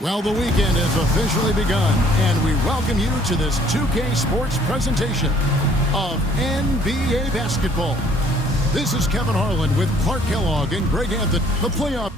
Well, the weekend has officially begun, and we welcome you to this 2K Sports presentation of NBA basketball. This is Kevin Harlan with Clark Kellogg and Greg Anthony. The playoff.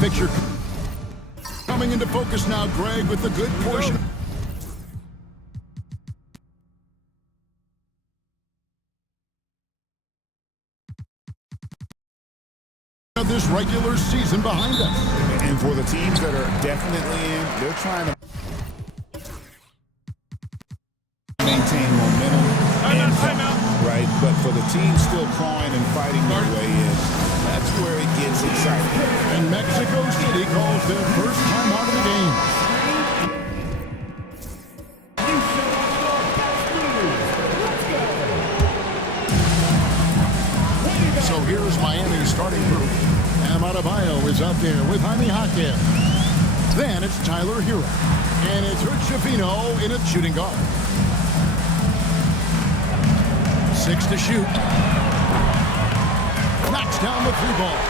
Picture coming into focus now, Greg, with the good portion of this regular season behind us. And for the teams that are definitely in, they're trying to maintain momentum right? But for the team still clawing and fighting their way in, that's where it gets exciting. And Mexico City calls their first time out of the game. So here's Miami's starting group. Adebayo is out there with Jaime Jaquez. Then it's Tyler Hero. And it's Uchafino in its shooting guard. 6 to shoot. Knocks down the three ball.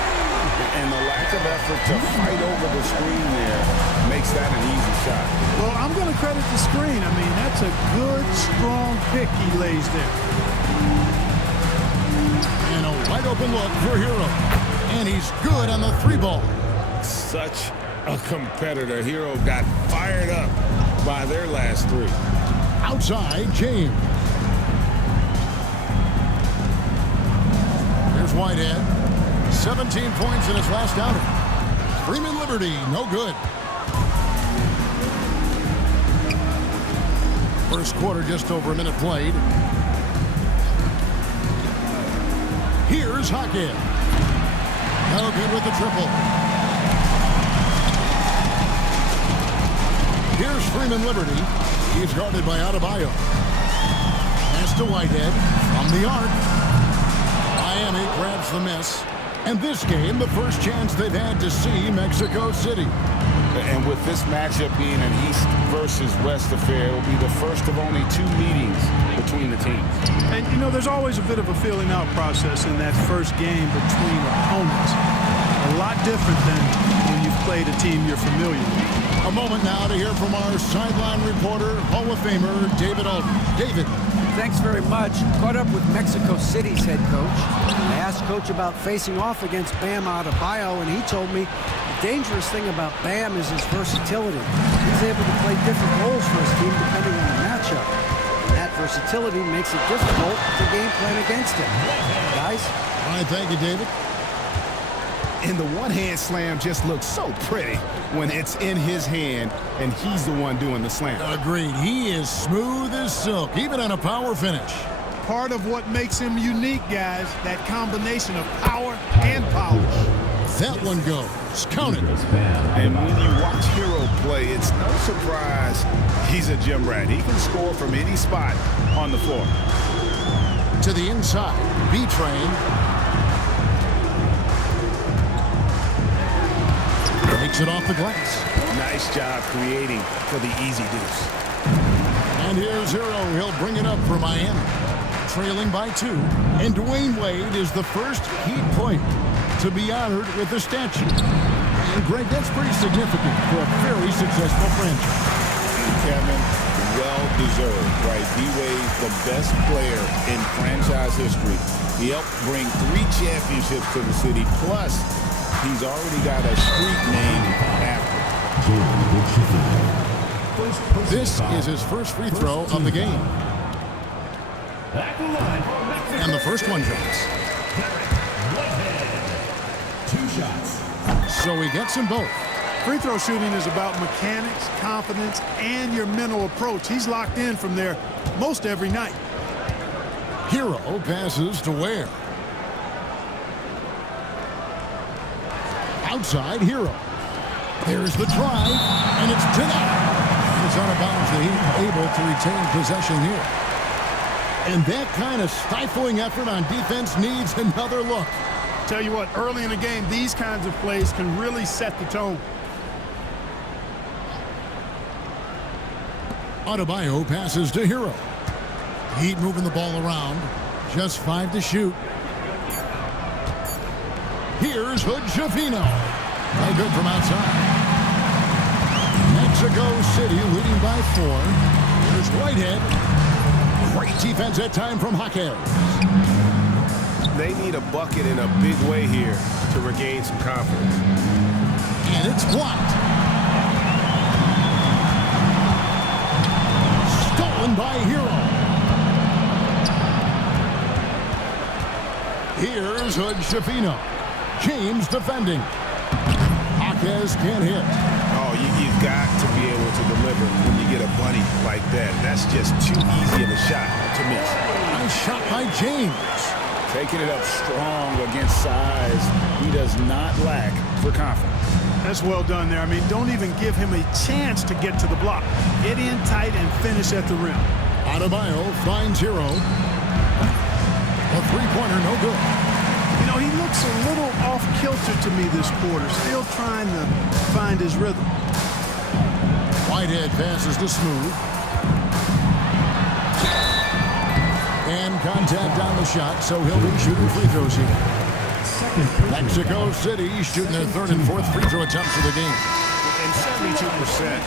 And the lack of effort to fight over the screen there makes that an easy shot. Well, I'm going to credit the screen. I mean, that's a good, strong pick he lays there. And a wide open look for Hero. And he's good on the three ball. Such a competitor. Hero got fired up by their last three. Outside, James. Here's Whitehead. 17 points in his last outing. Freeman Liberty, no good. First quarter, just over a minute played. Here's Jaquez. No good with the triple. Here's Freeman Liberty. He's guarded by Adebayo. Pass to Whitehead from the arc. Miami grabs the miss. And this game, the first chance they've had to see Mexico City. And with this matchup being an East versus West affair, it will be the first of only 2 meetings between the teams. And, you know, there's always a bit of a feeling out process in that first game between opponents. A lot different than when you've played a team you're familiar with. A moment now to hear from our sideline reporter, Hall of Famer, David Alton. David. Thanks very much. Caught up with Mexico City's head coach. I asked Coach about facing off against Bam Adebayo, and he told me the dangerous thing about Bam is his versatility. He's able to play different roles for his team depending on the matchup. And that versatility makes it difficult to game plan against him. Guys? All right, thank you, David. And the one-hand slam just looks so pretty when it's in his hand and he's the one doing the slam. Agreed. He is smooth as silk, even on a power finish. Part of what makes him unique, guys, that combination of power and polish. That one goes. Count it. And when you watch Hero play, it's no surprise he's a gym rat. He can score from any spot on the floor. To the inside. B-Train. Takes it off the glass. Nice job creating for the easy deuce. And here's Hero. He'll bring it up for Miami. Trailing by 2. And Dwayne Wade is the first Heat player to be honored with a statue. And Greg, that's pretty significant for a very successful franchise. Kevin, well-deserved, right? D-Wade's the best player in franchise history. He helped bring 3 championships to the city, plus he's already got a street name after. This is his first free throw of the game. And the first one drops. 2 shots. So he gets them both. Free throw shooting is about mechanics, confidence, and your mental approach. He's locked in from there most every night. Hero passes to Ware. Outside, Hero. There's the drive, and it's denied. is out of bounds. The Heat able to retain possession here. And that kind of stifling effort on defense needs another look. Tell you what, early in the game, these kinds of plays can really set the tone. Adebayo passes to Hero. Heat moving the ball around. Just 5 to shoot. Here's Hood-Schifino. No good from outside. Mexico City leading by 4. Here's Whitehead. Great defense that time from Jaquez. They need a bucket in a big way here to regain some confidence. And it's blocked. Stolen by Hero. Here's Hood-Schifino. James defending. Jaquez can't hit. Oh, you've got to be able to deliver when you get a bunny like that. That's just too easy of a shot to miss. Nice shot by James. Taking it up strong against size. He does not lack for confidence. That's well done there. I mean, don't even give him a chance to get to the block. Get in tight and finish at the rim. Adebayo finds Hero. A three-pointer, no good. You know, he looks a little off-kilter to me this quarter, still trying to find his rhythm. Whitehead passes to Smooth. And contact on the shot, so he'll be shooting free throws here. Mexico City shooting their 3rd and 4th free throw attempts of the game. And 72%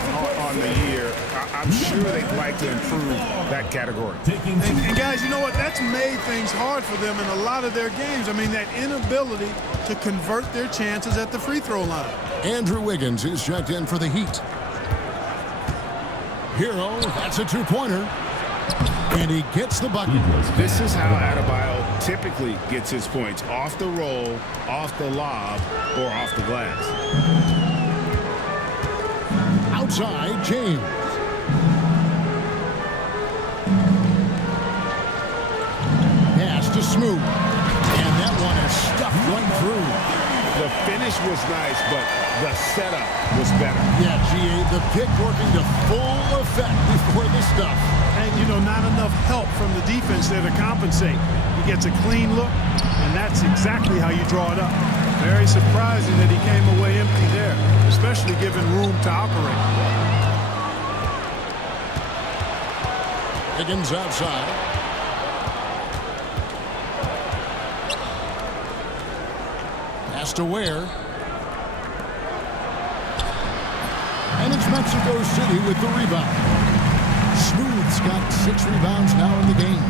on the year. I'm sure they'd like to improve that category. And guys, you know what? That's made things hard for them in a lot of their games. I mean, that inability to convert their chances at the free throw line. Andrew Wiggins is checked in for the Heat. Hero, that's a two-pointer. And he gets the bucket. This is how Adebayo typically gets his points. Off the roll, off the lob, or off the glass. Outside, James. Pass to Smooth. And that one is stuffed right through. The finish was nice, but the setup was better. Yeah, G.A., the pick working to full effect before the stuff. And, you know, not enough help from the defense there to compensate. He gets a clean look, and that's exactly how you draw it up. Very surprising that he came away empty there, especially given room to operate. Higgins outside. Pass to Ware. And it's Mexico City with the rebound. Smooth's got 6 rebounds now in the game.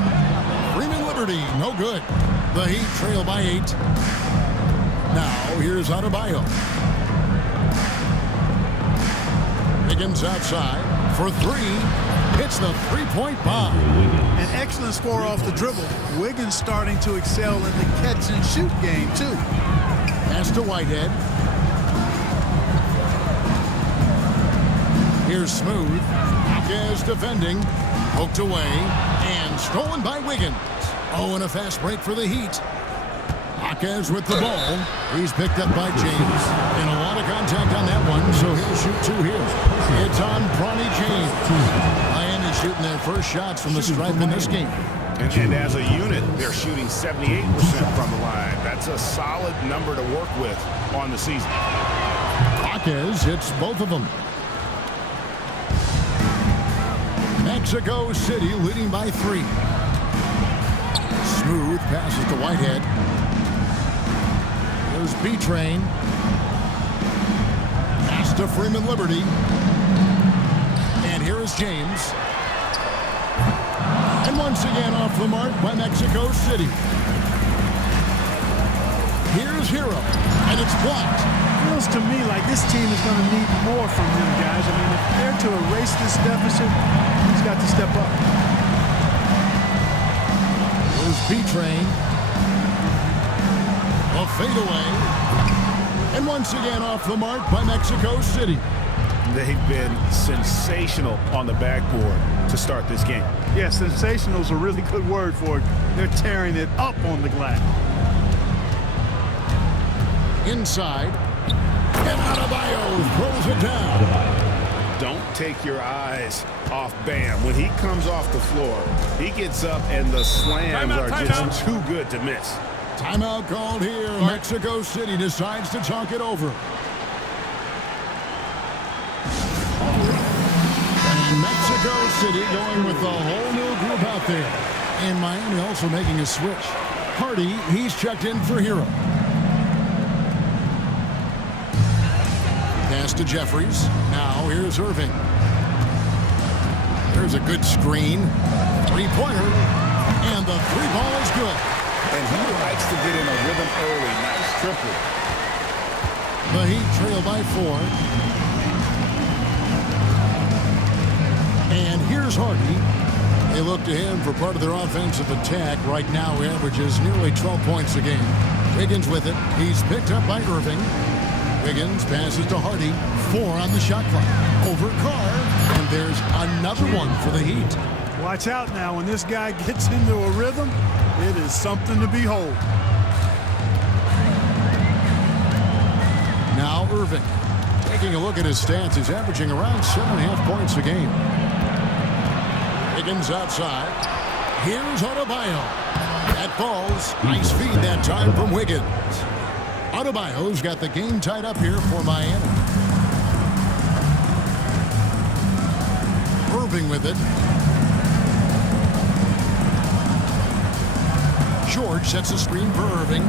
Freeman Liberty, no good. The Heat trail by 8. Now, here's Adebayo. Higgins outside for 3. Hits the three-point bomb. An excellent score off the dribble. Wiggins starting to excel in the catch-and-shoot game, too. Pass to Whitehead. Here's Smooth. Jaquez defending. Poked away. And stolen by Wiggins. Oh, and a fast break for the Heat. Jaquez with the ball. He's picked up by James. And a lot of contact on that one, so he'll shoot 2 here. It's on Bronny James. Miami shooting their first shots from the stripe in this game. And as a unit, they're shooting 78% from the line. That's a solid number to work with on the season. Jaquez hits both of them. Mexico City leading by 3. Smooth passes to Whitehead. There's B-Train. Pass to Freeman Liberty. And here is James. And once again off the mark by Mexico City. Here's Hero. And it's blocked. Feels to me like this team is going to need more from him, guys. I mean, if they're to erase this deficit, he's got to step up. There's B-Train. A fadeaway. And once again off the mark by Mexico City. They've been sensational on the backboard to start this game. Yeah, sensational is a really good word for it. They're tearing it up on the glass. Inside. And Adebayo throws it down. Don't take your eyes off Bam. When he comes off the floor, he gets up and the slams are just too good to miss. Timeout called here. Mexico City decides to talk it over. And Mexico City going with a whole new group out there. And Miami also making a switch. Hardy, he's checked in for Hero. Pass to Jeffries. Now here's Irving. There's a good screen. Three-pointer. And the three ball is good. And he likes to get in a rhythm early. Nice triple. The Heat trail by 4. And here's Hardy. They look to him for part of their offensive attack. Right now, he averages nearly 12 points a game. Wiggins with it. He's picked up by Irving. Wiggins passes to Hardy. 4 on the shot clock. Over Carr. And there's another one for the Heat. Watch out now. When this guy gets into a rhythm, it is something to behold. Now Irving. Taking a look at his stats, he's averaging around 7.5 points a game. Wiggins outside. Here's Adebayo. That falls. Nice feed that time from Wiggins. Adebayo's got the game tied up here for Miami. Irving with it. George sets a screen for Irving.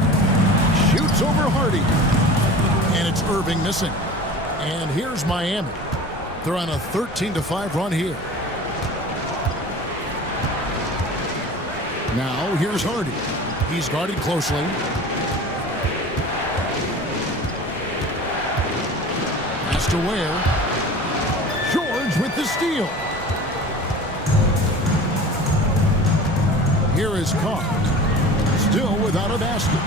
Shoots over Hardy. And it's Irving missing. And here's Miami. They're on a 13-5 run here. Now here's Hardy. He's guarded closely. Pass to Ware. George with the steal. Here is Carr. Still without a basket.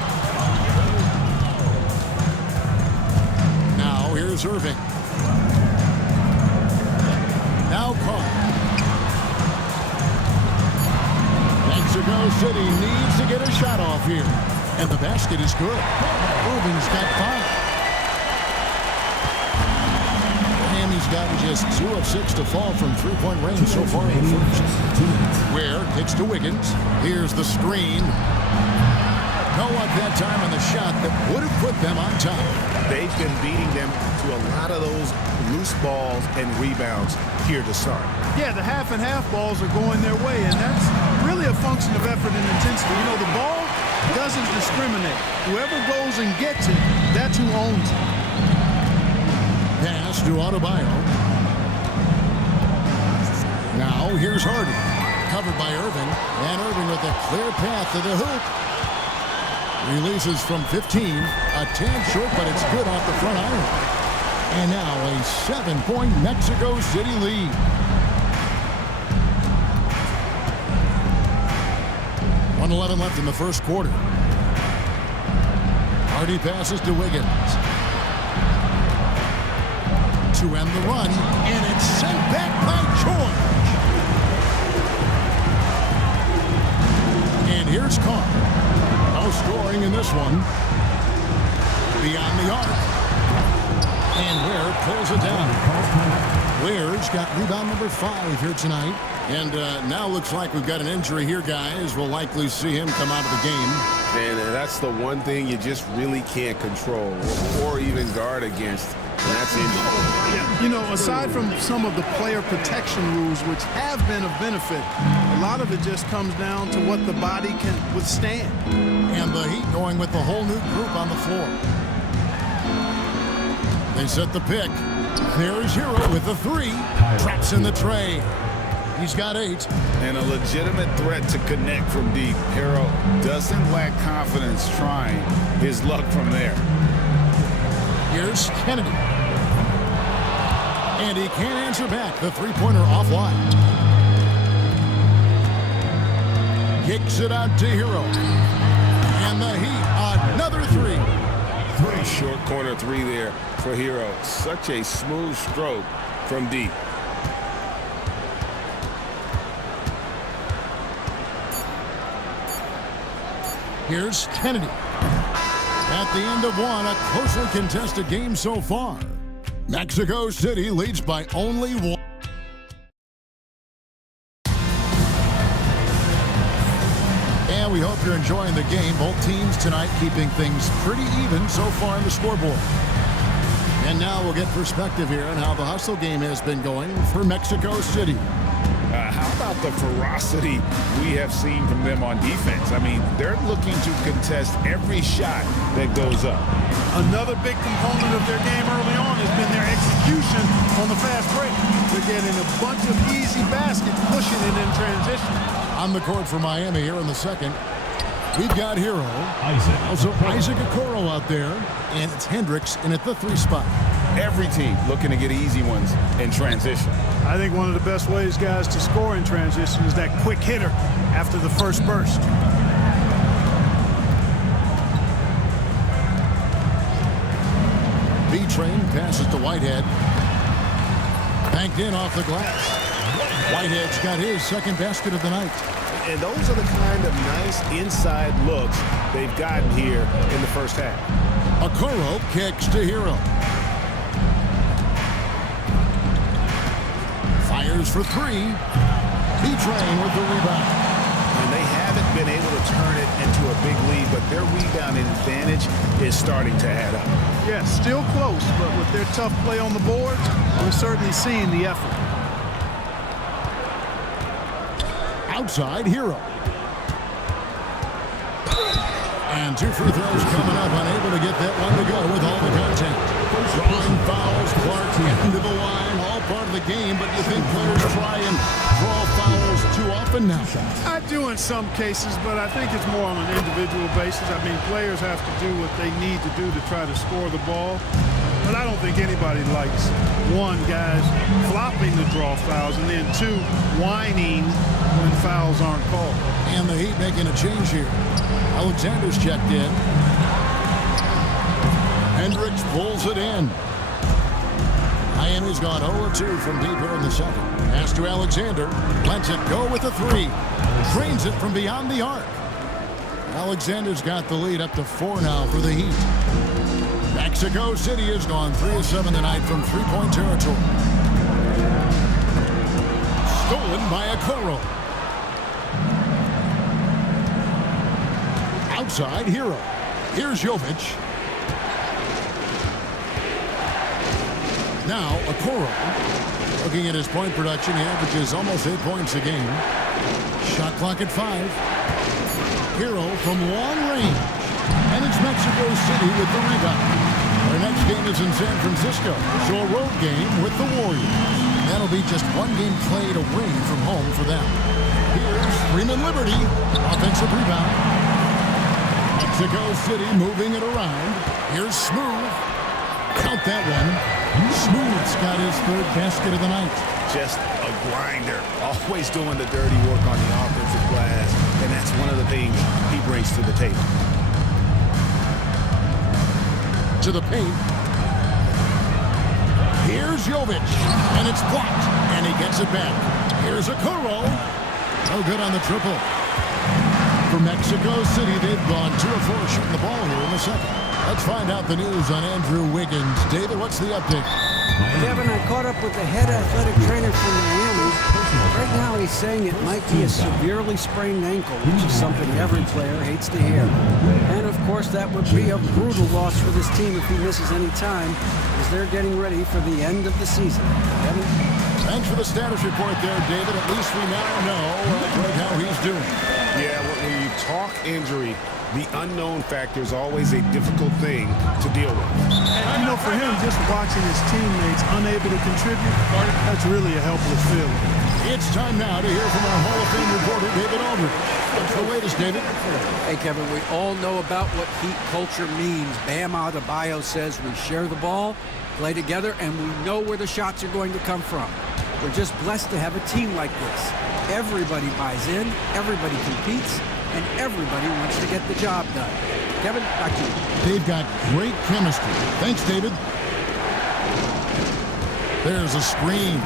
Now here's Irving. Now Carr. Mexico City needs to get a shot off here. And the basket is good. Irving's got 5. Miami's gotten just 2 of 6 to fall from three-point range so far in the first. Ware kicks to Wiggins. Here's the screen. No luck that time on the shot that would have put them on top. They've been beating them to a lot of those loose balls and rebounds here to start. Yeah, the half and half balls are going their way, and that's really a function of effort and intensity. You know, the ball doesn't discriminate. Whoever goes and gets it, that's who owns it. Pass to Adebayo. Now here's Hardy. Covered by Irving. And Irving with a clear path to the hoop. Releases from 15. A tad short, but it's good off the front iron. And now a 7-point Mexico City lead. .11 left in the first quarter. Hardy passes to Wiggins. To end the run, and it's sent back by George. And here's Carr. No scoring in this one. Beyond the arc. And Ware pulls it down. Ware's got rebound number 5 here tonight. And now looks like we've got an injury here, guys. We'll likely see him come out of the game. And that's the one thing you just really can't control or even guard against. And that's injury. Yeah, you know, aside from some of the player protection rules, which have been of benefit, a lot of it just comes down to what the body can withstand. And the Heat going with the whole new group on the floor. They set the pick. There's Hero with the 3. Traps in the tray. He's got 8. And a legitimate threat to connect from deep. Hero doesn't lack confidence trying his luck from there. Here's Kennedy. And he can't answer back. The three-pointer offline. Kicks it out to Hero. And the Heat, another 3. Short corner 3 there for Hero. Such a smooth stroke from deep. Here's Kennedy. At the end of one, a closely contested game so far. Mexico City leads by only one. And we hope you're enjoying the game. Both teams tonight keeping things pretty even so far in the scoreboard. And now we'll get perspective here on how the hustle game has been going for Mexico City. How about the ferocity we have seen from them on defense? I mean, they're looking to contest every shot that goes up. Another big component of their game early on has been their execution on the fast break. They're getting a bunch of easy baskets, pushing it in transition. On the court for Miami here in the second, we've got Hero. Also Isaac Okoro out there, and it's Hendricks in at the 3 spot. Every team looking to get easy ones in transition. I think one of the best ways, guys, to score in transition is that quick hitter after the first burst. B-Train passes to Whitehead. Banked in off the glass. Whitehead's got his second basket of the night. And those are the kind of nice inside looks they've gotten here in the first half. Okoro kicks to Hero. Fires for 3. B-Train with the rebound. And they haven't been able to turn it into a big lead, but their rebounding advantage is starting to add up. Yeah, still close, but with their tough play on the board, we're certainly seeing the effort. Outside, Hero. And 2 free throws coming up, unable to get that one to go with all the contact. Drawing fouls, Clark into the line, all part of the game, but you think players try and draw fouls too often now? I do in some cases, but I think it's more on an individual basis. I mean, players have to do what they need to do to try to score the ball. But I don't think anybody likes, 1, guys flopping the draw fouls, and then 2, whining when fouls aren't called. And the Heat making a change here. Alexander's checked in. Hendricks pulls it in. Miami's gone 0-2 from deep here in the second. Pass to Alexander. Lets it go with the 3. Drains it from beyond the arc. Alexander's got the lead up to 4 now for the Heat. Mexico City has gone 3 of 7 tonight from three-point territory. Stolen by Okoro. Outside, Hero. Here's Jovic. Now, Okoro. Looking at his point production, he averages almost 8 points a game. Shot clock at 5. Hero from long range. And it's Mexico City with the rebound. Our next game is in San Francisco, so a road game with the Warriors. That'll be just 1 game played away from home for them. Here's Freeman Liberty, offensive rebound. Mexico City moving it around. Here's Smooth. Count that one. Smooth's got his 3rd basket of the night. Just a grinder, always doing the dirty work on the offensive glass, and that's one of the things he brings to the table. To the paint. Here's Jovic, and it's blocked, and he gets it back. Here's Okoro. No good on the triple. For Mexico City, they've gone 2 of 4 shooting the ball here in the second. Let's find out the news on Andrew Wiggins. David, what's the update? Kevin, I caught up with the head athletic trainer from Miami. Right now he's saying it might be a severely sprained ankle, which is something every player hates to hear. And of course that would be a brutal loss for this team if he misses any time, as they're getting ready for the end of the season. Kevin? Thanks for the status report there, David. At least we now know how he's doing. Yeah, when you talk injury, the unknown factor is always a difficult thing to deal with. You know, for him, just watching his teammates unable to contribute, that's really a helpless feeling. It's time now to hear from our Hall of Fame reporter, David Aldridge. What's the latest, David? Hey, Kevin, we all know about what Heat culture means. Bam Adebayo says we share the ball, play together, and we know where the shots are going to come from. We're just blessed to have a team like this. Everybody buys in, everybody competes, and everybody wants to get the job done. Kevin, back to you. They've got great chemistry. Thanks, David. There's a screen.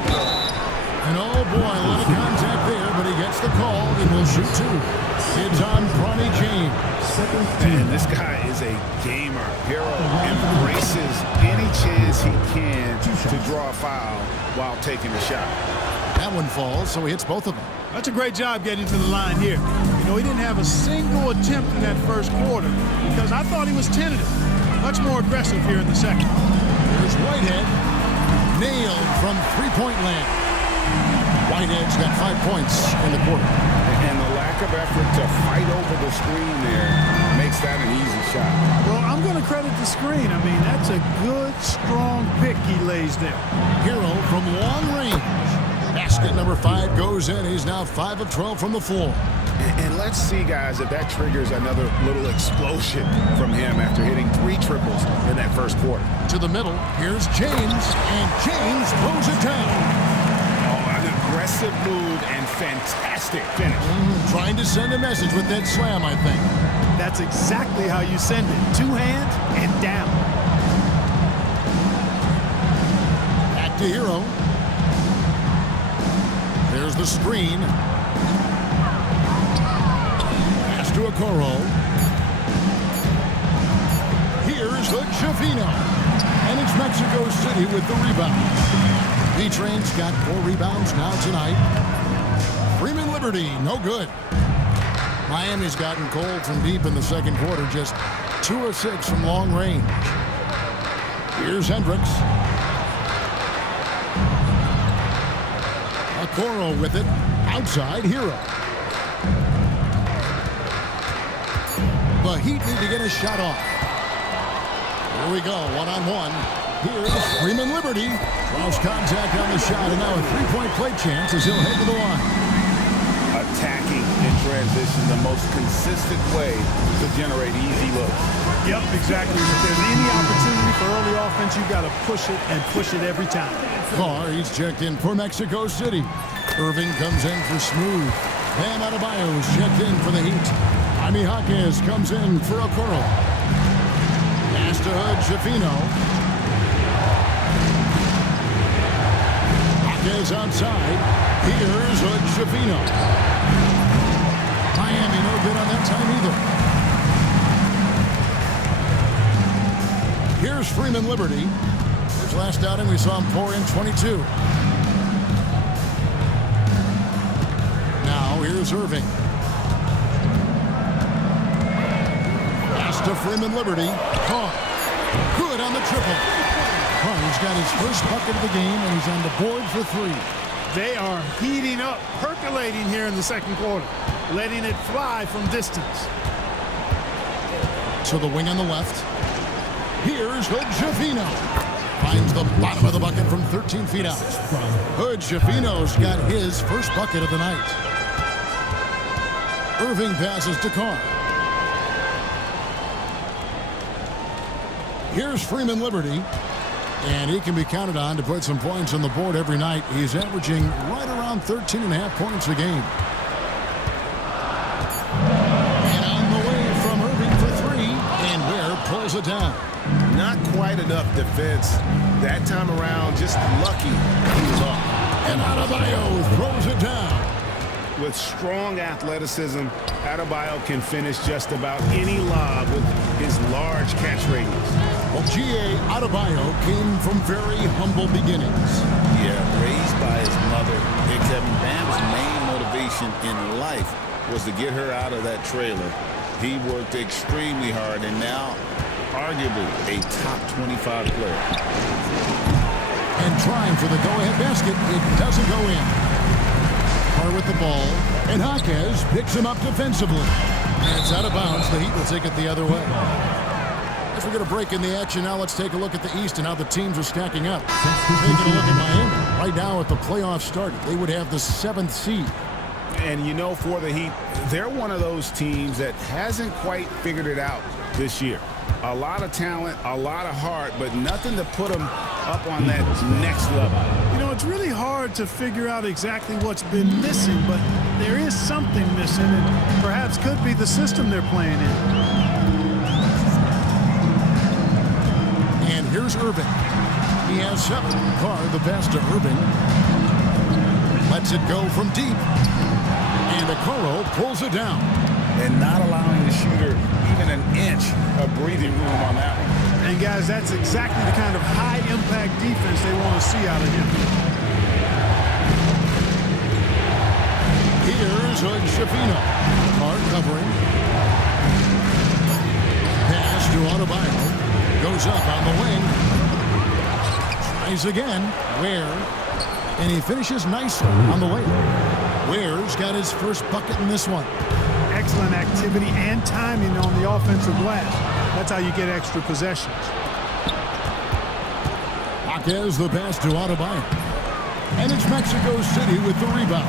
And oh boy, a lot of contact there, but he gets the call and will shoot 2. It's on Bronny James. And this guy is a gamer. Hero embraces any chance he can to draw a foul while taking a shot. That one falls, so he hits both of them. That's a great job getting to the line here. You know, he didn't have a single attempt in that first quarter because I thought he was tentative. Much more aggressive here in the second. Here's Whitehead. Nailed from three-point land. Whitehead's got 5 points in the quarter. And the lack of effort to fight over the screen there makes that an easy shot. Well, I'm going to credit the screen. I mean, that's a good, strong pick he lays there. Hero from long range. Basket number 5 goes in. He's now 5 of 12 from the floor. And let's see, guys, if that triggers another little explosion from him after hitting 3 triples in that first quarter. To the middle, here's James, and James throws it down. Oh, an aggressive move and fantastic finish. Trying to send a message with that slam, I think. That's exactly how you send it. 2 hands and down. Back to Hero. There's the screen. Pass to Okoro. Here's Hood-Schifino. And it's Mexico City with the rebound. B-Train's got 4 rebounds now tonight. Freeman Liberty, no good. Miami's gotten cold from deep in the second quarter, just 2 of 6 from long range. Here's Hendricks. Okoro with it. Outside, Hero. The Heat need to get a shot off. Here we go, one-on-one. Here's Freeman Liberty. Lost contact on the shot, and now a 3-point play chance as he'll head to the line. Attacking in transition, the most consistent way to generate easy looks. Yep, exactly. If there's any opportunity for early offense, you've got to push it and push it every time. Carr, he's checked in for Mexico City. Irving comes in for Smooth. Bam Adebayo's checked in for the Heat. Jaime Jaquez comes in for Okoro. Pass to Hood-Schifino. Jaquez outside. Here's Hood-Schifino. Miami no good on that time either. Here's Freeman Liberty. His last outing, we saw him pour in 22. Now, here's Irving. Pass to Freeman Liberty. Carr. Good on the triple. Carr's got his first bucket of the game, and he's on the board for 3. They are heating up, percolating here in the second quarter, letting it fly from distance. To the wing on the left. Here's Hood-Schifino. Finds the bottom of the bucket from 13 feet out. Hood-Schifino's got his first bucket of the night. Irving passes to Carr. Here's Freeman Liberty. And he can be counted on to put some points on the board every night. He's averaging right around 13.5 points a game. And on the way from Irving for 3. And Ware pulls it down. Not quite enough defense. That time around, just lucky he was off. And Adebayo throws it down. With strong athleticism, Adebayo can finish just about any lob with his large catch radius. Well, G.A. Adebayo came from very humble beginnings. Yeah, raised by his mother. And Kevin Bam's main motivation in life was to get her out of that trailer. He worked extremely hard and now arguably a top 25 player. And trying for the go-ahead basket, it doesn't go in. Carr with the ball, and Jaquez picks him up defensively. And it's out of bounds. The Heat will take it the other way. As we get a break in the action, now let's take a look at the East and how the teams are stacking up. Taking a look at Miami. Right now, at the playoffs started, they would have the 7th seed. And you know, for the Heat, they're one of those teams that hasn't quite figured it out this year. A lot of talent, a lot of heart, but nothing to put them up on that next level. You know, it's really hard to figure out exactly what's been missing, but there is something missing, and perhaps could be the system they're playing in. And here's Irving. He has 7. Carr the pass to Irving. Lets it go from deep. And Okoro pulls it down. and not allowing the shooter even an inch of breathing room on that one. And guys, that's exactly the kind of high-impact defense they want to see out of him. Here's Shafino. Hard covering. Pass to Adebayo. Goes up on the wing. Tries again. Ware. And he finishes nicely on the layup. Ware's got his first bucket in this one. Excellent activity and timing on the offensive glass. That's how you get extra possessions. Jaquez the pass to Adebayo. And it's Mexico City with the rebound.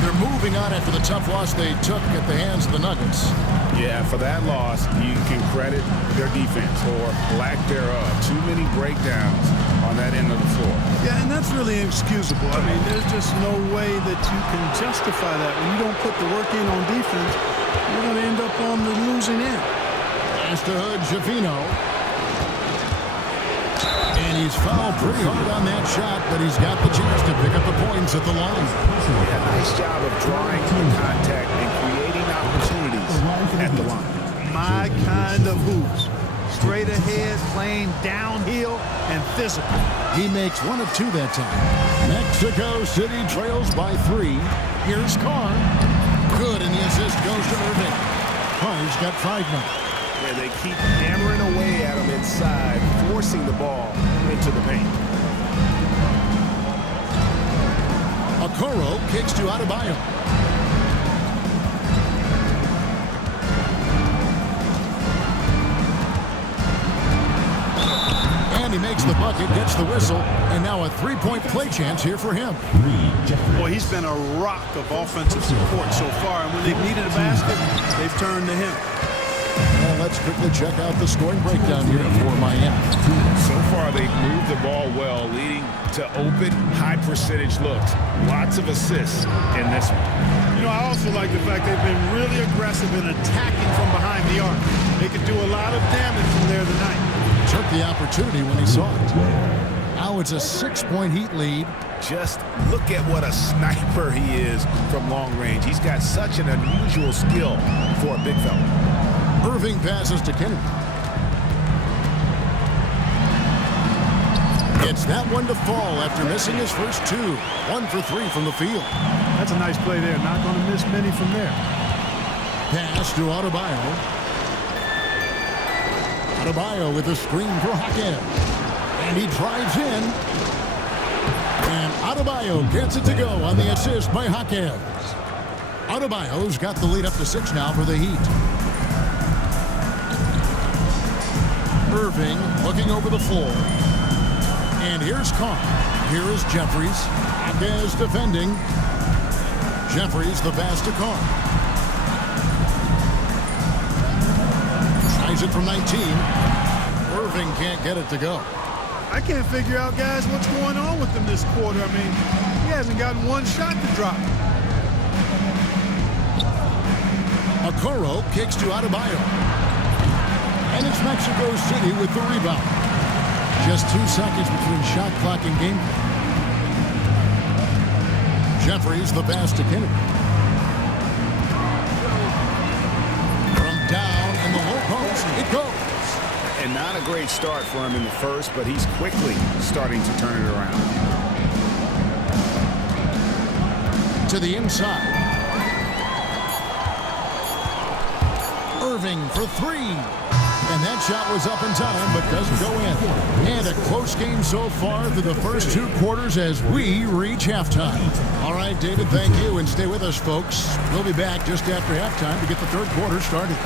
They're moving on after the tough loss they took at the hands of the Nuggets. Yeah, for that loss, you can credit their defense or lack thereof. Too many breakdowns on that end of the floor. Yeah, and that's really inexcusable. I mean, there's just no way that you can justify that. When you don't put the work in on defense, you're going to end up on the losing end. Pass to Shafino. And he's fouled pretty hard on that shot, but he's got the chance to pick up the points at the line. Yeah, nice job of drawing contact and creating opportunities at the line. My kind of hoops. Straight ahead, playing downhill, and physical. He makes one of two that time. Mexico City trails by 3. Here's Carr. Good, and the assist goes to Irving. Carr's got 5 now. Yeah, they keep hammering away at him inside, forcing the ball into the paint. Okoro kicks to Adebayo. And he makes the bucket, gets the whistle, and now a 3-point play chance here for him. Boy, he's been a rock of offensive support so far, and when they've needed a basket, they've turned to him. Well, let's quickly check out the scoring breakdown here for Miami. So far, they've moved the ball well, leading to open, high-percentage looks. Lots of assists in this one. You know, I also like the fact they've been really aggressive in attacking from behind the arc. They could do a lot of damage from there tonight. Took the opportunity when he saw it. Now it's a 6-point Heat lead. Just look at what a sniper he is from long range. He's got such an unusual skill for a big fella. Irving passes to Kennedy. Gets that one to fall after missing his first 2. 1 for 3 from the field. That's a nice play there. Not going to miss many from there. Pass to Adebayo. Adebayo with a screen for Jaquez. And he drives in. And Adebayo gets it to go on the assist by Jaquez. Adebayo's got the lead up to 6 now for the Heat. Irving looking over the floor. And here's Carr. Here is Jeffries. Jaquez defending. Jeffries the pass to Carr. Tries it from 19. Irving can't get it to go. I can't figure out, guys, what's going on with him this quarter. I mean, he hasn't gotten one shot to drop. Okoro kicks to Adebayo. And it's Mexico City with the rebound. Just 2 seconds between shot clock and game. Jeffries the pass to Kennedy. From down in the low post, it goes. And not a great start for him in the first, but he's quickly starting to turn it around. To the inside. Irving for 3. And that shot was up in time, but doesn't go in. And a close game so far through the first 2 quarters as we reach halftime. All right, David, thank you, and stay with us, folks. We'll be back just after halftime to get the 3rd quarter started.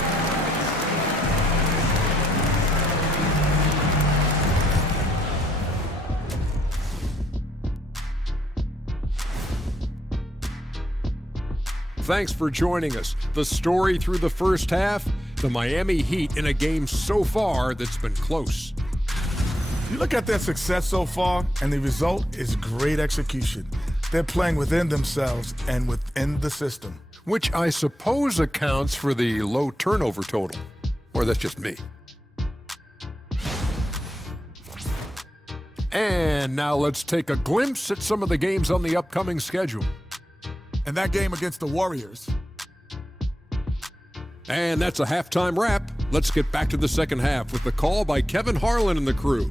Thanks for joining us. The story through the first half, the Miami Heat in a game so far that's been close. You look at their success so far, and the result is great execution. They're playing within themselves and within the system. Which I suppose accounts for the low turnover total. Or that's just me. And now let's take a glimpse at some of the games on the upcoming schedule. And that game against the Warriors, And that's a halftime wrap. Let's get back to the second half with the call by Kevin Harlan and the crew.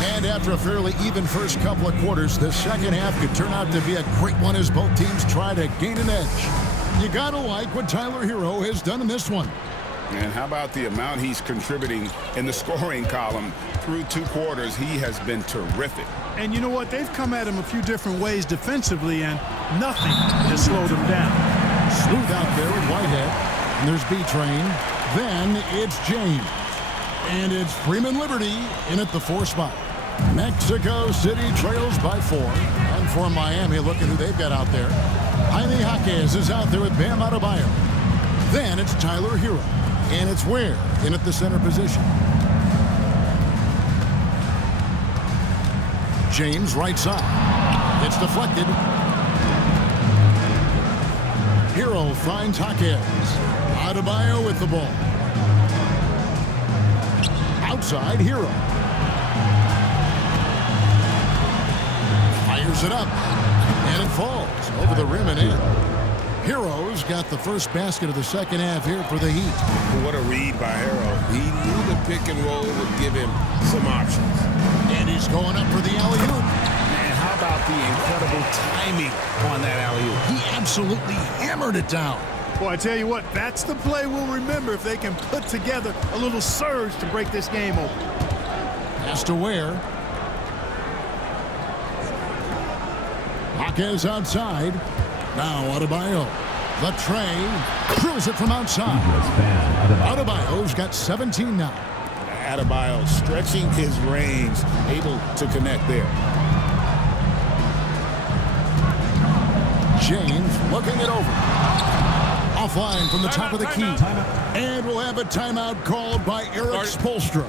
And after a fairly even first couple of quarters, the second half could turn out to be a great one as both teams try to gain an edge. You gotta like what Tyler Hero has done in this one. And how about the amount he's contributing in the scoring column through 2 quarters? He has been terrific. And you know what? They've come at him a few different ways defensively, and nothing has slowed him down. Smooth out there with Whitehead. And there's B-Train. Then it's James. And it's Freeman Liberty in at the 4 spot. Mexico City trails by 4. And for Miami, look at who they've got out there. Jaime Jaquez is out there with Bam Adebayo. Then it's Tyler Hero. And it's Ware in at the center position. James right side. It's deflected. Hero finds Jaquez. Adebayo with the ball. Outside Hero. Fires it up. And it falls over the rim and in. Hero's got the first basket of the second half here for the Heat. What a read by Hero. He knew the pick and roll would give him some options. And he's going up for the alley-oop. Man, how about the incredible timing on that alley-oop? He absolutely hammered it down. Boy, I tell you what, that's the play we'll remember if they can put together a little surge to break this game open. Pass to Ware. Jaquez outside. Now Adebayo. The tray. Drills it from outside. Adebayo's got 17 now. Adebayo stretching his range, able to connect there. James looking it over. Offline from the top of the key. And we'll have a timeout called by Eric Spoelstra.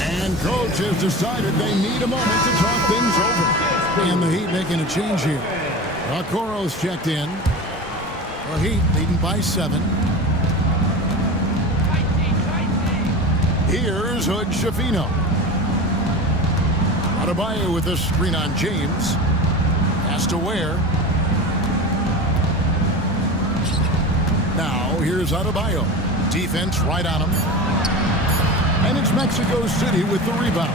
And coach has decided they need a moment to talk things over. And the Heat making a change here. Okoro's checked in. The Heat leading by 7. Here's Hood Schifino. Adebayo with a screen on James. Pass to Ware. Now here's Adebayo. Defense right on him. And it's Mexico City with the rebound.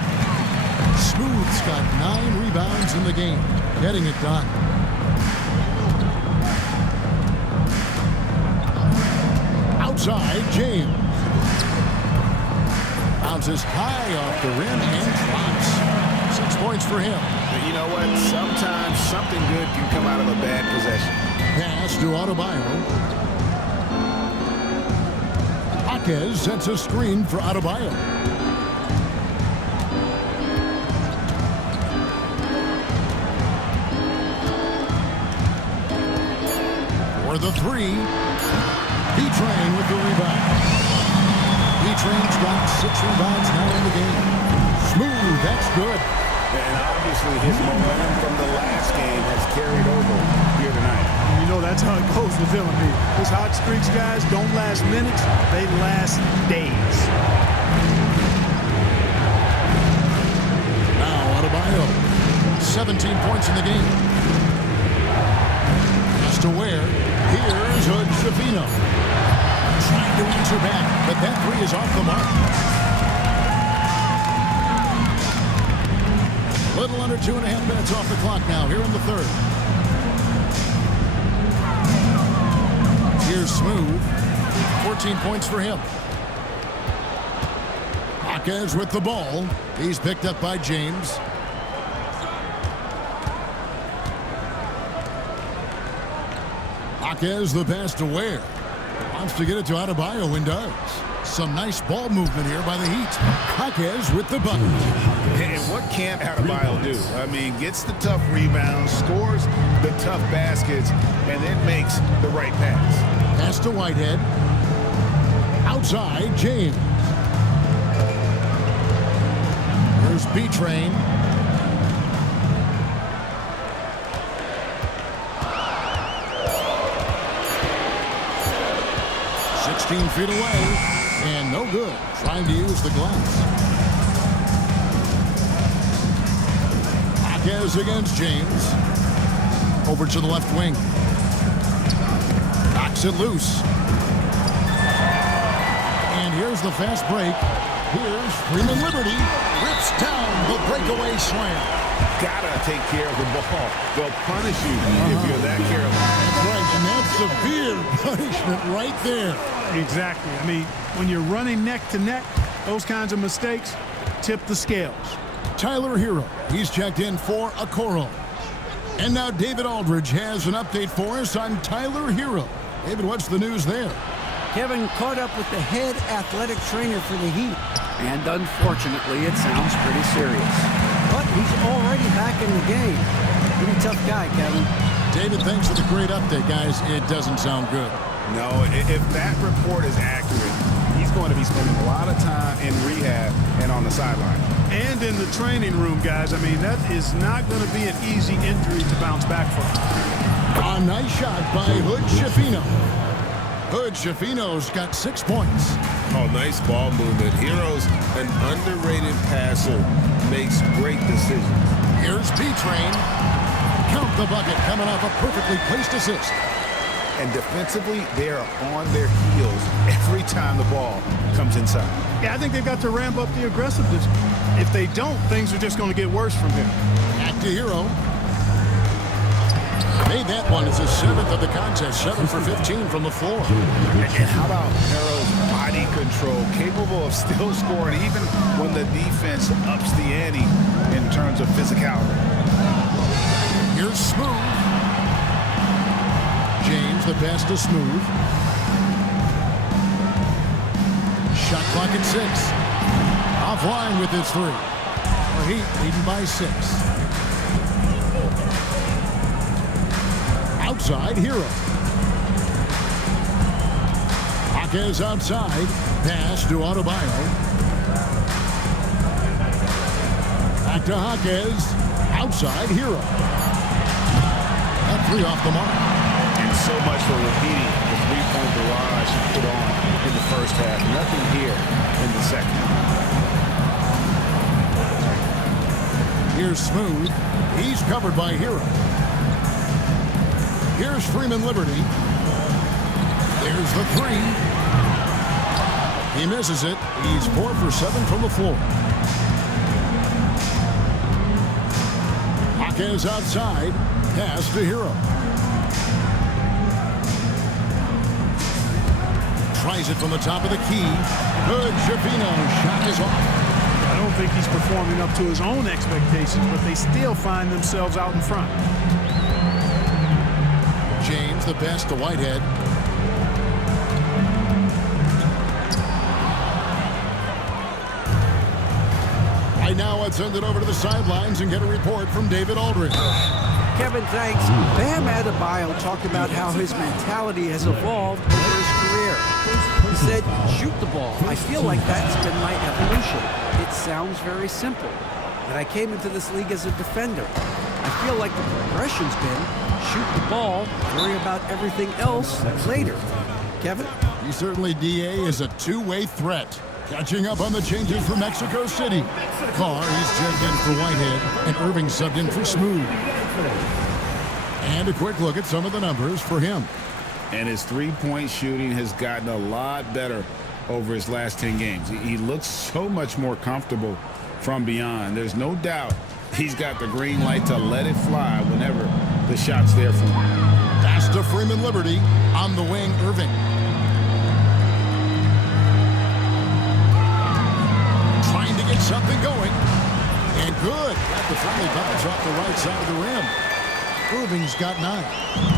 Smooth's got 9 rebounds in the game. Getting it done. Outside, James. Bounces high off the rim and drops. 6 points for him. But you know what? Sometimes something good can come out of a bad possession. Pass to Adebayo. Jaquez sets a screen for Adebayo. For the 3. B-Train with the rebound. B-Train's got 6 rebounds now in the game. Smooth, that's good. And obviously his momentum from the last game has carried over here tonight. You know that's how it goes with him. I mean, those hot streaks, guys, don't last minutes. They last days. Now Adebayo. 17 points in the game. Pass to Ware. Here's Hood Schifino. Trying to answer back, but that 3 is off the mark. Little under 2.5 minutes off the clock now, here in the third. Here's Smooth. 14 points for him. Jaquez with the ball. He's picked up by James. Jaquez the pass to Ware. Wants to get it to Adebayo and does. Some nice ball movement here by the Heat. Jaquez with the bucket. And what can't Adebayo do? I mean, gets the tough rebounds, scores the tough baskets, and then makes the right pass. Pass to Whitehead. Outside, James. There's B-Train. feet away, and no good. Trying to use the glass. Jaquez against James. Over to the left wing. Knocks it loose. And here's the fast break. Here's Freeman Liberty. Rips down the breakaway slam. Gotta take care of the ball. They'll punish you if you're that careless. That's right, and that's severe punishment right there. Exactly. I mean, when you're running neck to neck, those kinds of mistakes tip the scales. Tyler Hero, he's checked in for a Coro. And now David Aldridge has an update for us on Tyler Hero. David, what's the news there? Kevin caught up with the head athletic trainer for the Heat. And unfortunately, it sounds pretty serious. But he's already back in the game. Pretty tough guy, Kevin. David, thanks for the great update, guys. It doesn't sound good. No, if that report is accurate, he's going to be spending a lot of time in rehab and on the sideline. And in the training room, guys. I mean, that is not going to be an easy injury to bounce back from. A nice shot by Hood Schifino. Hood Schifino's got 6 points. Oh, nice ball movement. Hero's an underrated passer. Makes great decisions. Here's B-Train. Count the bucket coming off a perfectly placed assist. And defensively, they are on their heels every time the ball comes inside. Yeah, I think they've got to ramp up the aggressiveness. If they don't, things are just going to get worse from here. Back to Hero. Made that one as his 7th of the contest, 7 for 15 from the floor. And how about Hero's body control, capable of still scoring even when the defense ups the ante in terms of physicality. Here's Smooth. James, the pass to Smooth. Shot clock at 6. Offline with his 3. The Heat leading by 6. Outside, Hero. Jaquez outside. Pass to Adebayo. Back to Jaquez. Outside, Hero. That 3 off the mark. And so much for repeating the three-point barrage he put on in the first half. Nothing here in the second. Here's Smooth. He's covered by Hero. Here's Freeman Liberty. There's the 3. He misses it. He's 4 for 7 from the floor. Jaquez outside. Pass to Hero. Tries it from the top of the key. Good. Schifino. Shot is off. I don't think he's performing up to his own expectations, but they still find themselves out in front. James, the pass to Whitehead. Right now, let's send it over to the sidelines and get a report from David Aldridge. Kevin, thanks. Bam Adebayo talked about how his mentality has evolved over his career. He said, shoot the ball. I feel like that's been my evolution. It sounds very simple. That I came into this league as a defender. I feel like the progression's been shoot the ball, worry about everything else later. Kevin? He certainly, DA, is a two-way threat. Catching up on the changes for Mexico City. Carr, he's checked in for Whitehead, and Irving subbed in for Smooth. And a quick look at some of the numbers for him. And his three-point shooting has gotten a lot better over his last 10 games. He looks so much more comfortable from beyond. There's no doubt he's got the green light to let it fly whenever the shot's there for him. Pass to Freeman Liberty. On the wing, Irving. Trying to get something going. And good. Got the friendly bounce off the right side of the rim. Irving's got 9.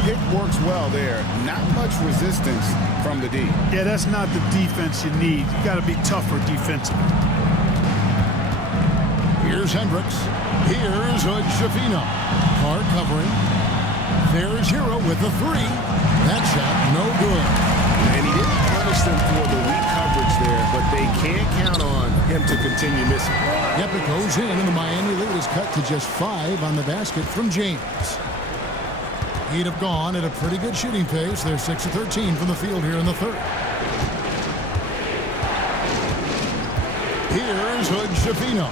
Pick works well there. Not much resistance from the D. Yeah, that's not the defense you need. You got to be tougher defensively. Here's Hendricks. Here's Schifino. Carr covering. There's Hero with the 3. That shot, no good. And he didn't punish them for the weak coverage there, but they can't count on him to continue missing. Yep, it goes in, and the Miami lead is cut to just 5 on the basket from James. He'd have gone at a pretty good shooting pace. They're 6 of 13 from the field here in the third. Here's Hood Schifino.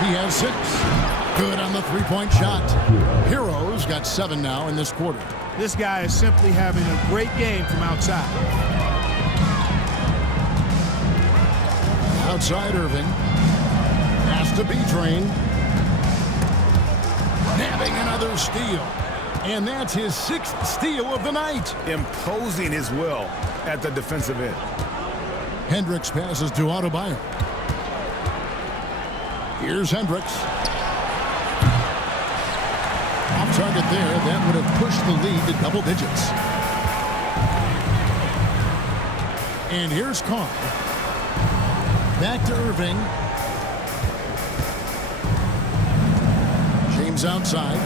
He has 6. Good on the three-point shot. Heroes got 7 now in this quarter. This guy is simply having a great game from outside. Outside Irving. Pass to B-Train. Nabbing another steal. And that's his 6th steal of the night. Imposing his will at the defensive end. Hendricks passes to Adebayo. Here's Hendricks. Off target there. That would have pushed the lead to double digits. And here's Carr. Back to Irving. James outside.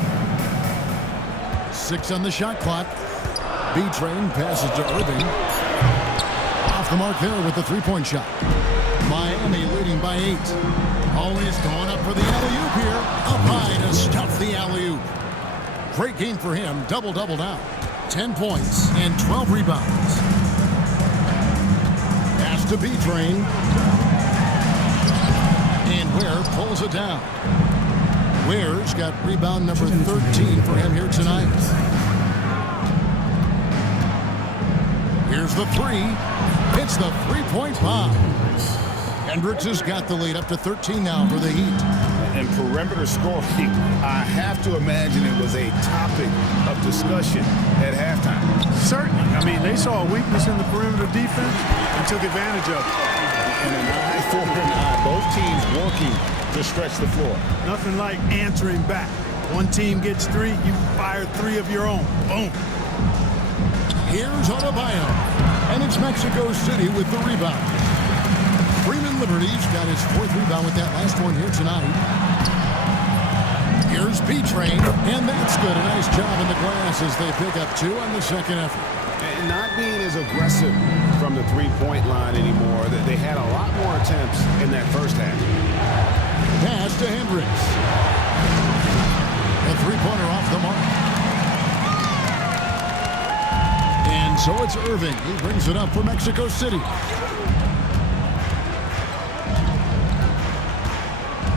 6 on the shot clock. B-Train passes to Irving. Off the mark there with the three-point shot. Miami leading by 8. Always going up for the alley-oop here. Up high to stuff the alley-oop. Great game for him. Double-double now. 10 points and 12 rebounds. Pass to B-Train. And Ware pulls it down. Ware's got rebound number 13 for him here tonight. Here's the three. It's the three-point bomb. Hendricks has got the lead up to 13 now for the Heat. And perimeter scoring, I have to imagine it was a topic of discussion at halftime. Certainly. I mean, they saw a weakness in the perimeter defense and took advantage of it. And an eye for an eye. Both teams working to stretch the floor. Nothing like answering back. One team gets 3, you fire 3 of your own. Boom. Here's Adebayo. And it's Mexico City with the rebound. Freeman Liberty's got his 4th rebound with that last one here tonight. Here's B-Train, and that's good. A nice job in the glass as they pick up 2 on the second effort. And not being as aggressive from the three-point line anymore. They had a lot more attempts in that first half. Pass to Hendricks. A three-pointer off the mark. And so it's Irving. He brings it up for Mexico City.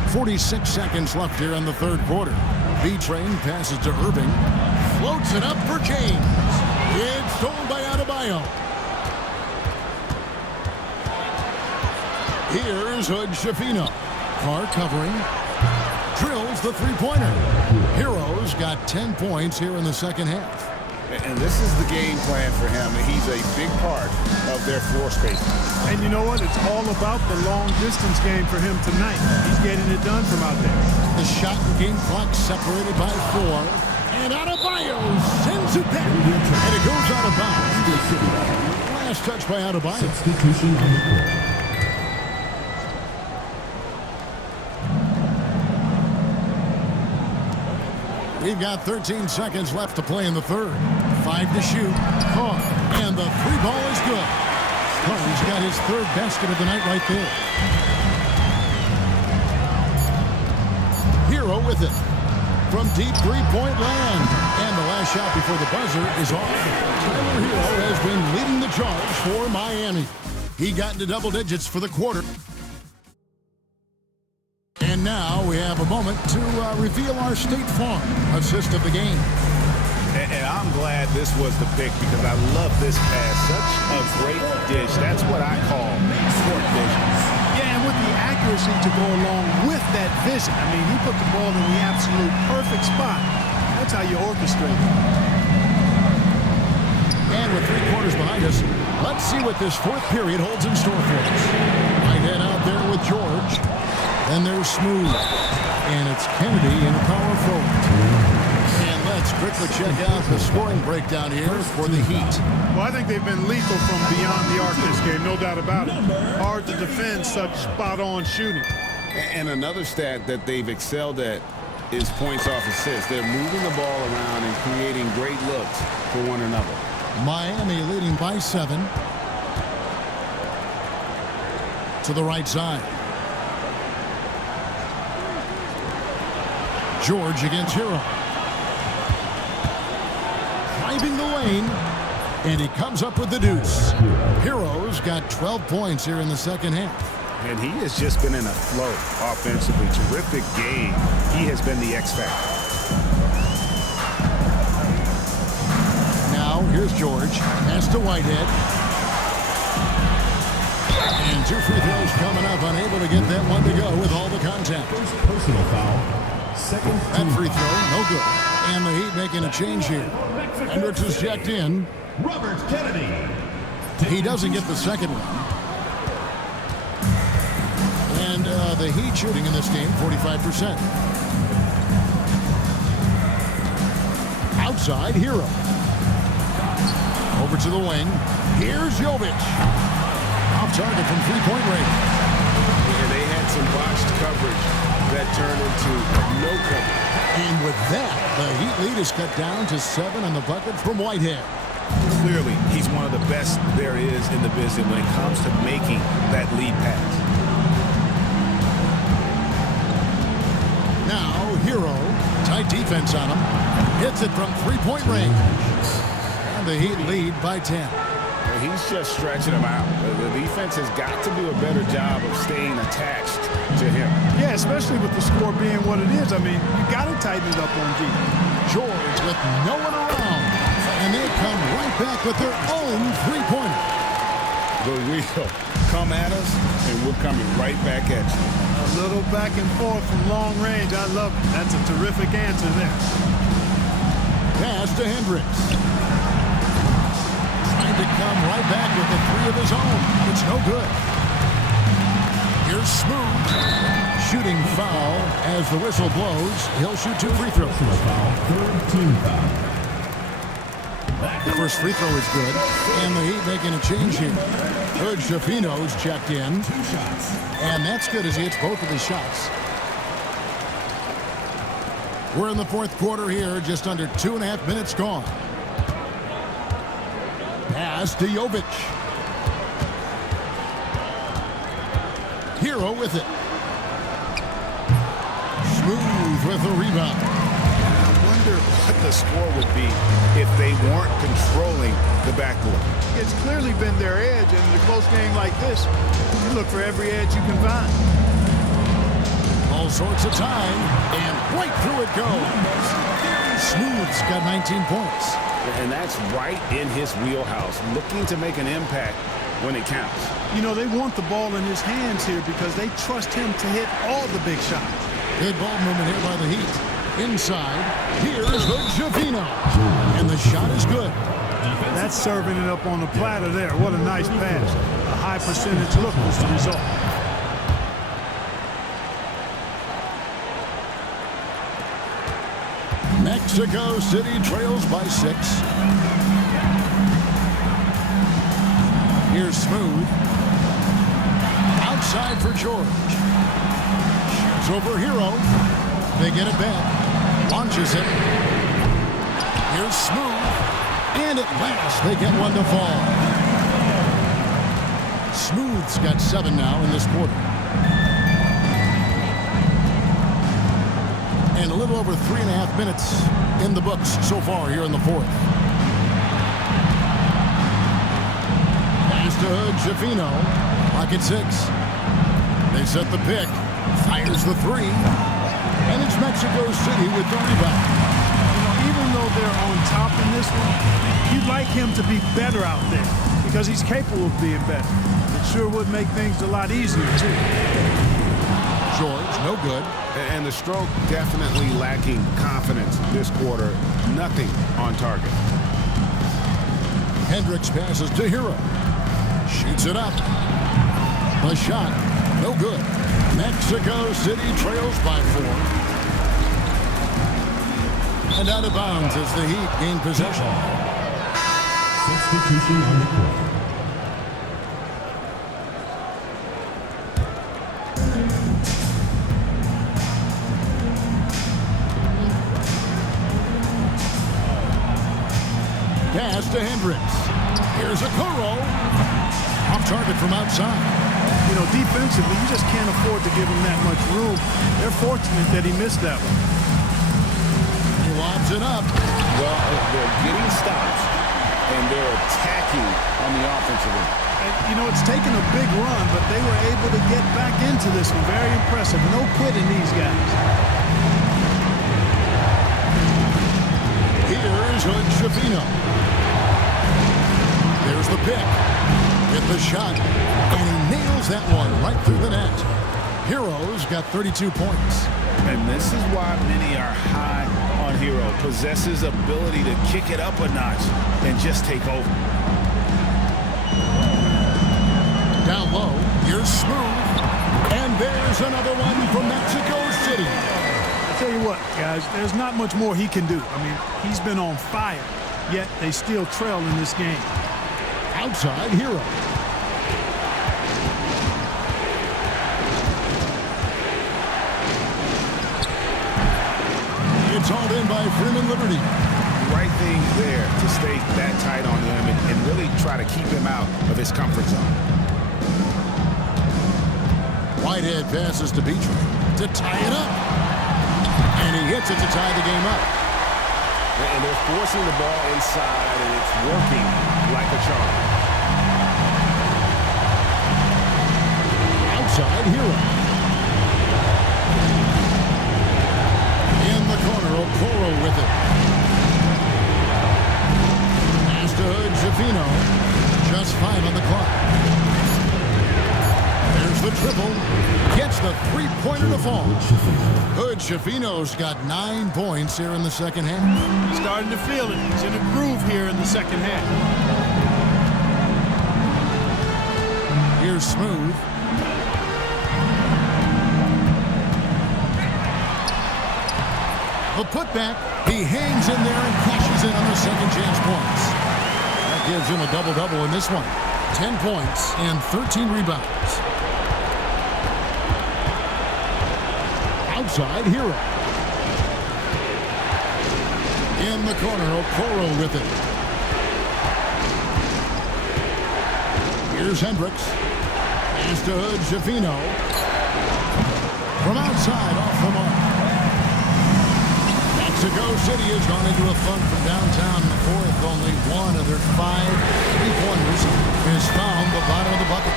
46 seconds left here in the third quarter. B-Train passes to Irving. Floats it up for James. It's stolen by Adebayo. Here's Hood Schifino. Carr covering. Drills the three-pointer. Heroes got 10 points here in the second half. And this is the game plan for him. He's a big part of their floor space. And you know what? It's all about the long-distance game for him tonight. He's getting it done from out there. The shot and game clock separated by 4. And Adebayo sends it back. And it goes out of bounds. Last touch by Adebayo. Substitution on the court. We've got 13 seconds left to play in the third. 5 to shoot. Carr. And the three ball is good. Carr's got his 3rd basket of the night right there. Hero with it. From deep three-point land. And the last shot before the buzzer is off. Tyler Hero has been leading the charge for Miami. He got into double digits for the quarter. And now we have a moment to reveal our State Farm assist of the game. And I'm glad this was the pick because I love this pass. Such a great dish. That's what I call sport vision. Yeah, and with the accuracy to go along with that vision. I mean, he put the ball in the absolute perfect spot. That's how you orchestrate it. And with 3 quarters behind us, let's see what this 4th period holds in store for us. Right head out there with George. Then there's Smooth. And it's Kennedy in power forward. And let's quickly check out the scoring breakdown here for the Heat. Well, I think they've been lethal from beyond the arc this game, no doubt about it. Hard to defend such spot-on shooting. And another stat that they've excelled at is points off assists. They're moving the ball around and creating great looks for one another. Miami leading by 7. To the right side. George against Hero. Driving the lane. And he comes up with the deuce. Hero's got 12 points here in the second half. And he has just been in a flow offensively. Terrific game. He has been the X factor. Now, here's George. Pass to Whitehead. And 2 free throws coming up. Unable to get that one to go with all the contact. Personal foul. Second. That free throw, no good. And the Heat making a change here. Hendricks is checked in. Robert Kennedy. He doesn't get the second one. And the Heat shooting in this game, 45%. Outside, Hero. Over to the wing. Here's Jovic. Off target from three-point range. And they had some botched coverage that turned into no coverage. And with that, the Heat lead is cut down to 7 on the bucket from Whitehead. Clearly, he's one of the best there is in the business when it comes to making that lead pass. Now, Hero, tight defense on him. Hits it from three-point range. And the Heat lead by 10. He's just stretching him out. The defense has got to do a better job of staying attached to him. Yeah, especially with the score being what it is. I mean, you got to tighten it up on D. George with no one around. And they come right back with their own three-pointer. The wheel. Come at us, and we're coming right back at you. A little back and forth from long range. I love it. That's a terrific answer there. Pass to Hendricks. Trying to come right back with the three of his own. It's no good. Here's Smooth. Shooting foul as the whistle blows. He'll shoot 2 free throws. Personal foul. Third team foul. The first free throw is good. And the Heat making a change here. Good. Shafino's checked in. 2 shots. And that's good as he hits both of his shots. We're in the fourth quarter here. Just under 2.5 minutes gone. Pass to Jovic. Hero with it. Smooth with the rebound. I wonder what the score would be if they weren't controlling the backcourt. It's clearly been their edge, and in a close game like this, you look for every edge you can find. All sorts of time, and right through it goes. Smooth's got 19 points. And that's right in his wheelhouse, looking to make an impact when it counts. You know, they want the ball in his hands here because they trust him to hit all the big shots. Good ball movement here by the Heat. Inside, here's Javino. And the shot is good. That's serving it up on the platter there. What a nice pass. A high percentage look was the result. Mexico City trails by 6. Here's Smooth. Outside for George. Shoots over Hero. They get it back. Launches it. Here's Smooth. And at last, they get one to fall. Smooth's got 7 now in this quarter. And a little over 3.5 minutes in the books so far here in the fourth. Pass to Javino. Lock at 6. They set the pick. Fires the 3. And it's Mexico City with the rebound. You know, even though they're on top in this one, you'd like him to be better out there because he's capable of being better. It sure would make things a lot easier, too. George, no good. And the stroke definitely lacking confidence this quarter. Nothing on target. Hendricks passes to Hero. Shoots it up. The shot, no good. Mexico City trails by 4. And out of bounds as the Heat gain possession. Substitution on the court. Pass to Hendricks. Here's a Kuro. Off target from outside. You know, defensively, you just can't afford to give him that much room. They're fortunate that he missed that one. He lobs it up. Well, they're getting stops, and they're attacking on the offensive end. And, you know, it's taken a big run, but they were able to get to this one. Very impressive. No quitting these guys. Here's Shafino. There's the pick. Get the shot. And he nails that one right through the net. Hero's got 32 points. And this is why many are high on Hero. Possesses ability to kick it up a notch and just take over. Down low, here's Smooth. And there's another one from Mexico City. I'll tell you what, guys, there's not much more he can do. I mean, he's been on fire, yet they still trail in this game. Outside Hero. It's hauled in by Freeman Liberty. Right thing there to stay that tight on him and really try to keep him out of his comfort zone. Whitehead passes to Beecher to tie it up. And he hits it to tie the game up. And they're forcing the ball inside, and it's working like a charm. Outside Hero. In the corner, Okoro with it. Pass to Shafino. Just 5 on the clock. There's the triple. Gets the three-pointer to fall. Hood Shafino's got 9 points here in the second half. He's starting to feel it. He's in a groove here in the second half. Here's Smooth. The putback. He hangs in there and cashes in on the second chance points. That gives him a double-double in this one. 10 points and 13 rebounds. Outside Hero. In the corner, Okoro with it. Here's Hendricks. Pass to Hood Shafino. From outside, off the mark. Mexico City has gone into a funk from downtown in the fourth. Only one of their 5 3-pointers has found the bottom of the bucket.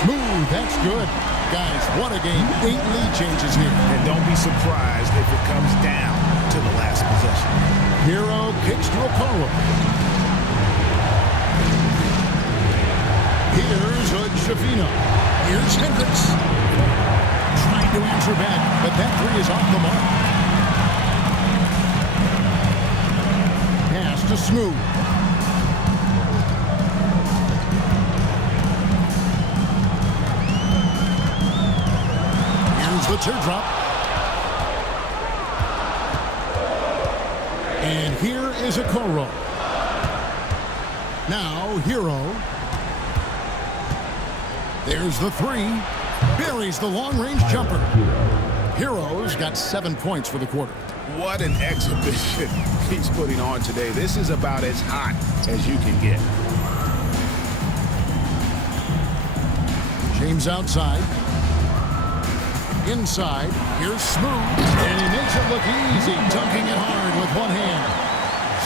Smooth, that's good. Guys, what a game. 8 lead changes here. And don't be surprised if it comes down to the last possession. Hero kicks to Okoro. Here's Hood Shafino. Here's Hendricks. Trying to answer back, but that 3 is off the mark. Pass to Smooth. The teardrop. And here is Okoro. Now Hero. There's the 3. Buries the long-range jumper. Hero's got 7 points for the quarter. What an exhibition he's putting on today. This is about as hot as you can get. James outside. Inside, here's Smooth, and he makes it look easy, dunking it hard with one hand.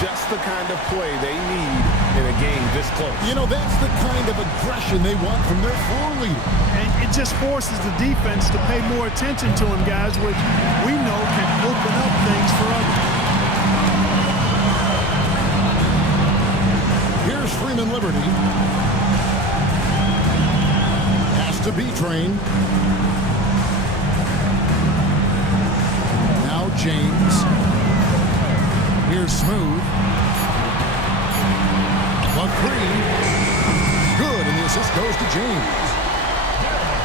Just the kind of play they need in a game this close. You know, that's the kind of aggression they want from their floor leader. And it just forces the defense to pay more attention to him, guys, which we know can open up things for others. Here's Freeman Liberty. Pass to B-Train. James. Here's Smooth. The 3. Good, and the assist goes to James.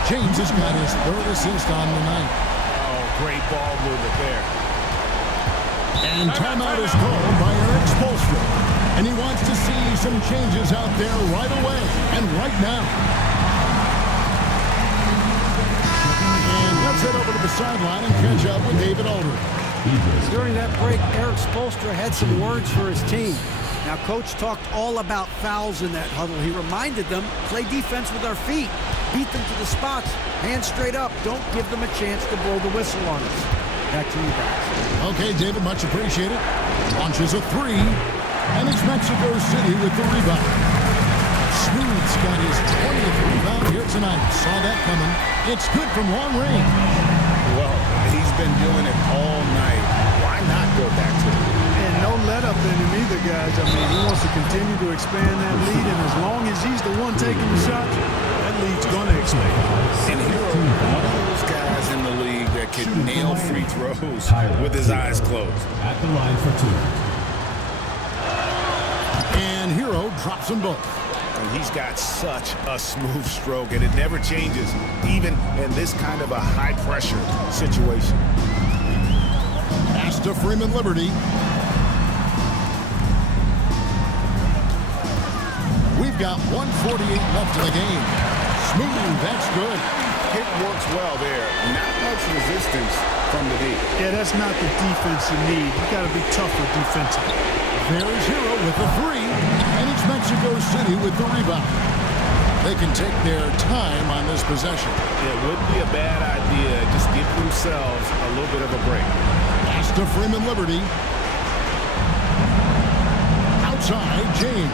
James has got his 3rd assist on the night. Oh, great ball movement there. And timeout is called by Eric Spoelstra. And he wants to see some changes out there right away and right now. And let's head over to the sideline and catch up with David Aldridge. During that break, Eric Spoelstra had some words for his team. Now, Coach talked all about fouls in that huddle. He reminded them, play defense with our feet. Beat them to the spots. Hands straight up. Don't give them a chance to blow the whistle on us. Back to you guys. Okay, David, much appreciated. Launches a 3, and it's Mexico City with the rebound. Smooth's got his 20th rebound here tonight. Saw that coming. It's good from long range. Well, he's been doing it all night. Why not go back to it? And no let up in him either, guys. I mean, he wants to continue to expand that lead, and as long as he's the one taking the shots, that lead's going to expand. And Hero, one of those guys in the league that can nail free throws with his eyes closed. At the line for 2. And Hero drops them both. And he's got such a smooth stroke, and it never changes, even in this kind of a high-pressure situation. Pass to Freeman Liberty. We've got 1:48 left in the game. Smooth, that's good. It works well there. Not much resistance from the D. Yeah, that's not the defense you need. You got to be tougher defensively. There's Hero with the 3, and it's Mexico City with the rebound. They can take their time on this possession. It wouldn't be a bad idea. Just give themselves a little bit of a break. Pass to Freeman Liberty. Outside, James.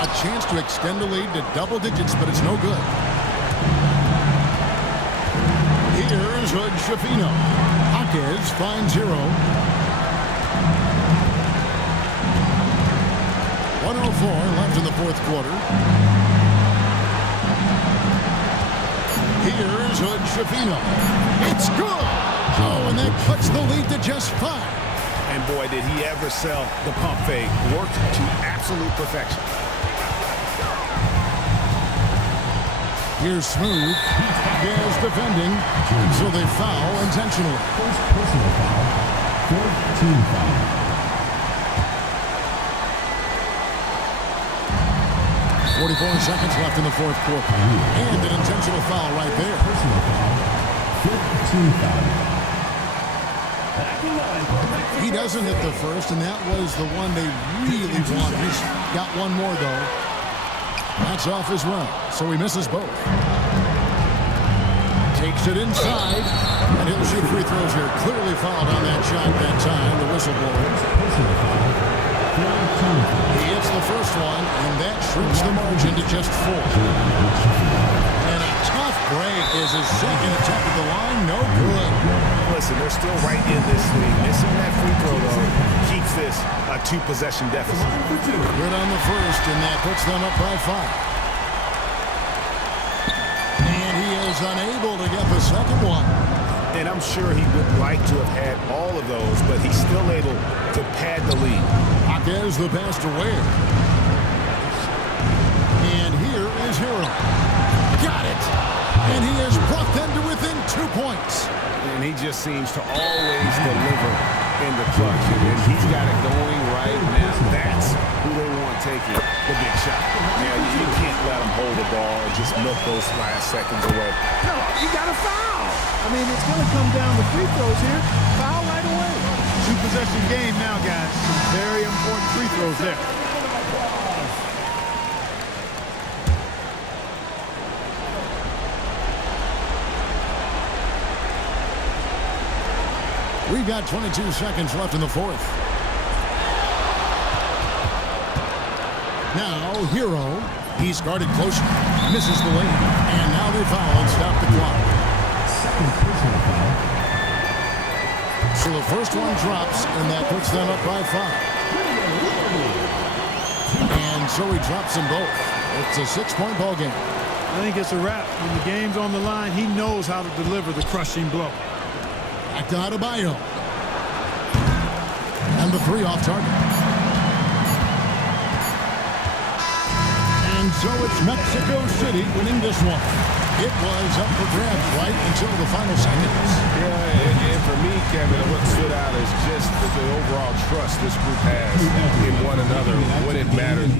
A chance to extend the lead to double digits, but it's no good. Here's Hood Shafino. Jaquez finds Hero. 1:04 left in the fourth quarter. Here's Hood Shafino. It's good! Oh, and that cuts the lead to just 5. And boy, did he ever sell the pump fake. Worked to absolute perfection. Here's Smooth. There's defending. So they foul intentionally. First personal foul. 4th team foul. 44 seconds left in the fourth quarter. And an intentional foul right there. Personal foul. 5th team foul. He doesn't hit the first, and that was the one they really want. He's got one more, though. That's off as well, so he misses both. Takes it inside, and he'll shoot free throws here. Clearly fouled on that shot that time, the whistle blows. He hits the first one, and that shrinks the margin to just 4. And a tough break is his second attempt at the line. No good. Listen, they're still right in this league. Missing that free throw, though, keeps this a 2-possession deficit. Good on the first, and that puts them up by 5. And he is unable to get the second one. And I'm sure he would like to have had all of those, but he's still able to pad the lead. Jaquez the pass to Ware. And here is Hero. Got it! And he has brought them to within 2 points. And he just seems to always deliver in the clutch. And he's got it going right now. That's who they want taking the big shot. Yeah, you can't let him hold the ball and just milk those last seconds away. No, you got to foul. I mean, it's going to come down to free throws here. Foul right away. 2-possession game now, guys. Very important free throws there. We've got 22 seconds left in the fourth. Now, Hero. He's guarded closer. Misses the lead. And now they foul and stop the clock. Second personal foul. So the first one drops, and that puts them up by 5. And so he drops them both. It's a 6-point ball game. I think it's a wrap. When the game's on the line, he knows how to deliver the crushing blow. Back to Adebayo. And the 3 off target. And so it's Mexico City winning this one. It was up for grabs right until the final seconds. Yeah, and for me, Kevin, what stood out is just the overall trust this group has in one another when it mattered